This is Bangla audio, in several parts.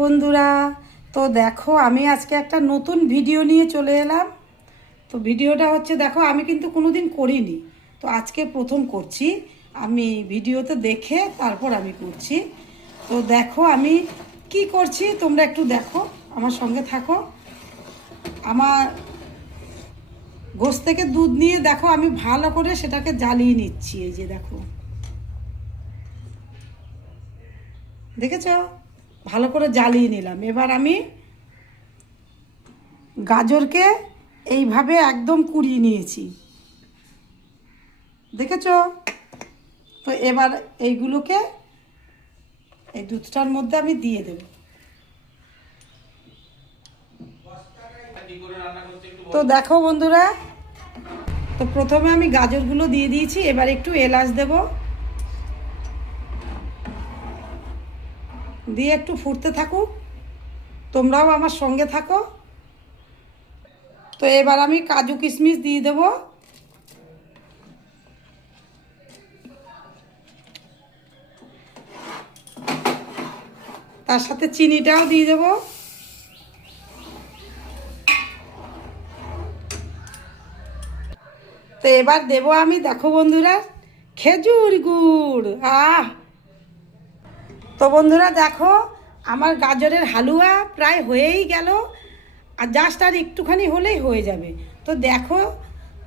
বন্ধুরা, তো দেখো আমি আজকে একটা নতুন ভিডিও নিয়ে চলে এলাম। তো ভিডিওটা হচ্ছে, দেখো আমি কিন্তু কোনোদিন করিনি, তো আজকে প্রথম করছি। আমি ভিডিওতে দেখে তারপর আমি করছি। তো দেখো আমি কি করছি, তোমরা একটু দেখো, আমার সঙ্গে থাকো। আমার গোশ থেকে দুধ নিয়ে দেখো আমি ভালো করে সেটাকে জ্বালিয়ে নিচ্ছি। এই যে দেখো, দেখেছো, ভালো করে জ্বালিয়ে নিলাম। এবার আমি গাজরকে এইভাবে একদম কুড়িয়ে নিয়েছি, দেখেছো। তো এবার এইগুলোকে এই দুধটার মধ্যে আমি দিয়ে দেব। তো দেখো বন্ধুরা, তো প্রথমে আমি গাজরগুলো দিয়ে দিয়েছি, এবার একটু এলাচ দেব, দিয়ে একটু ফুটতে থাকুক, তোমরাও আমার সঙ্গে থাকো। তো এবার আমি কাজু কিশমিশ দিয়ে দেব, তার সাথে চিনিটাও দিয়ে দেব। তো এবার দেব আমি, দেখো বন্ধুরা, খেজুর গুড়। তো বন্ধুরা দেখো, আমার গাজরের হালুয়া প্রায় হয়েই গেল, আর জাস্ট আর একটুখানি হলেই হয়ে যাবে। তো দেখো,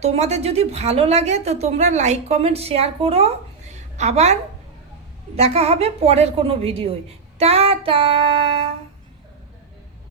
তোমাদের যদি ভালো লাগে তো তোমরা লাইক কমেন্ট শেয়ার করো। আবার দেখা হবে পরের কোনো ভিডিওয়। টাটা।